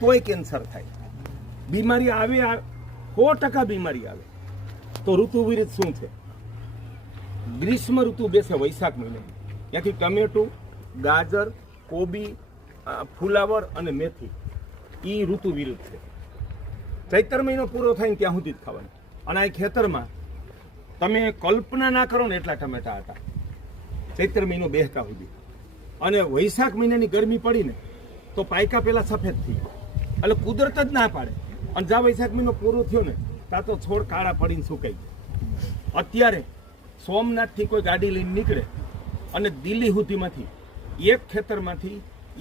તોય કેન્સર થાય. બીમારી આવે 100% બીમારી આવે. તો ઋતુ વિરુદ્ધ શું છે? ગ્રીષ્મ ઋતુ બેસે વૈશાખ મહિને, ત્યાંથી ટમેટું, ગાજર, કોબી, ફુલાવર અને મેથી એ ઋતુ વિરુદ્ધ છે. ચૈત્ર મહિનો પૂરો થાય ને ત્યાં સુધી જ ખાવાનું. અને આ ખેતરમાં તમે કલ્પના ના કરો ને એટલા ટમેટા હતા ચૈત્ર મહિનો બેસતા સુધી. અને વૈશાખ મહિનાની ગરમી પડી ને તો પાયકા પેલા સફેદ થઈ ગયા. એટલે કુદરત જ ના પાડે. અને જ્યાં વૈશાખ મહિનો પૂરો થયો ને ત્યાં તો છોડ કાળા પડીને સુકાઈ ગયા. અત્યારે સોમનાથથી કોઈ ગાડી લઈને નીકળે અને દિલ્હી સુધીમાંથી એક ખેતરમાંથી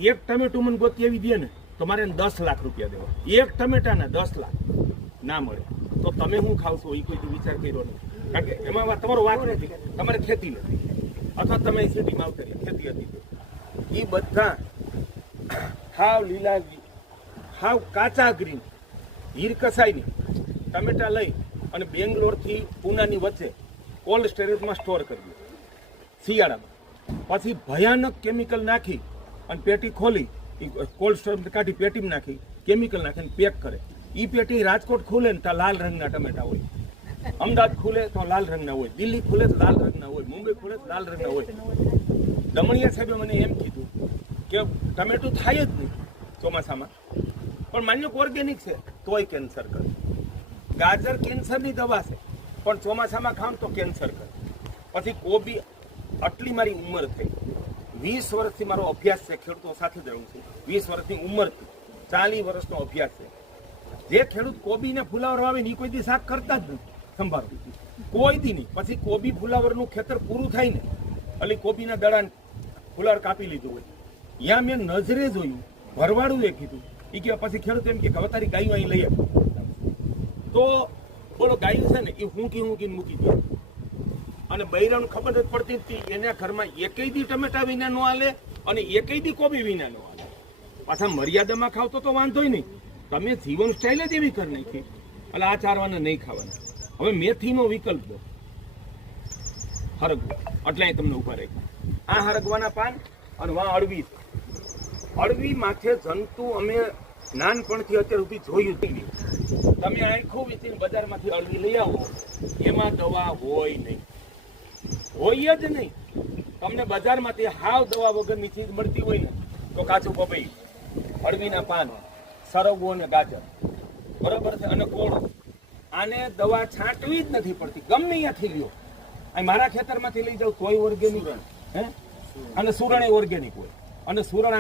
એક ટમેટું મને ગોતી આવી દે ને તો મારે 10 લાખ રૂપિયા દેવા. એક ટમેટાના 10 લાખ ના મળે તો તમે શું ખાવશો એ કોઈ વિચાર કર્યો નથી. કારણ કે એમાં તમારો વાંક નથી, તમારે ખેતી નથી, અથવા તમે સિટીમાં આવતા ખેતી હતી. એ બધા હાવ લીલા, હાવ કાચા ગ્રીન હીરકસાઈની ટમેટા લઈ અને બેંગ્લોરથી પૂનાની વચ્ચે કોલ્ડ સ્ટોરેજમાં સ્ટોર કરી શિયાળામાં. પછી ભયાનક કેમિકલ નાખી અને પેટી ખોલી કોલ્ડ સ્ટોરેજ કાઢી પેટીમાં નાખી કેમિકલ નાખીને પેક કરે. એ પેટી રાજકોટ ખુલે ને ત્યાં લાલ રંગના ટમેટા હોય, અમદાવાદ ખુલે તો લાલ રંગના હોય, દિલ્હી ખુલે તો લાલ રંગના હોય, મુંબઈ ખુલે તો લાલ રંગના હોય. દમણિયા સાહેબે મને એમ કીધું કે ટમેટું થાય જ નહીં ચોમાસામાં, પણ માન્યો ઓર્ગેનિક છે તોય કેન્સર કરે. ગાજર કેન્સરની દવા છે પણ ચોમાસામાં ખાવ તો કેન્સર કરે. પછી કોબી, આટલી મારી ઉંમર થઈ, 20 વર્ષથી મારો અભ્યાસ છે, ખેડૂતો સાથે જ રહું છું. 20 વર્ષની ઉંમરથી 40 વર્ષનો અભ્યાસ છે. જે ખેડૂત કોબી ને ફુલાવર વાવે ને એ કોઈ દી શાક કરતા જ નથી, સંભાળો કોઈ દી નહીં. પછી કોબી ફુલાવરનું ખેતર પૂરું થાય ને એટલે કોબીના દડા ફુલાવર કાપી લીધું હોય. ત્યાં મેં નજરે જોયું, ભરવાડું એ કીધું. એ કે પછી ખેડૂત એમ કે હવે તારી ગાયું અહીં લઈ આવે. તો બોલો ગાયું છે ને એ હુંકી મૂકી દે. અને બૈરાને ખબર જ પડતી હતી એના ઘરમાં એકેય દી ટમેટા વિના નો હાલે અને એકેય દી કોબી વિના નો હાલે. પાછા મર્યાદામાં ખાવ તો વાંધોય નહીં. તમે જીવન સ્ટાઇલ જ એવી કરી નાખી એટલે આ ચારવાના નહીં ખાવાના. હવે મેથીનો વિકલ્પ દો, હરગવો, એટલે તમને ઉભા રાખ્યા. આ હરગવાના પાન અને વા અળવી. અળવી માથે જંતુ અમે નાનપણથી અત્યાર સુધી જોયું જ નહીં. તમે આખું વીસીને બજારમાંથી અળવી લઈ આવો, એમાં દવા હોય નહીં, હોય જ નહીં. તમને બજારમાંથી હાવ દવા વગરની ચીજ મળતી હોય ને તો કાચું પપૈયું, અળવીના પાન, સરગવો અને ગાજર, બરોબર છે, અને કોળું. આને દવા છાંટવી જ નથી પડતી, ગમે અહીંયાથી લ્યો. અહીં મારા ખેતરમાંથી લઈ જાવ તોય ઓર્ગેનિક, હે, અને સુરણ એ ઓર્ગેનિક હોય. અને સુરણ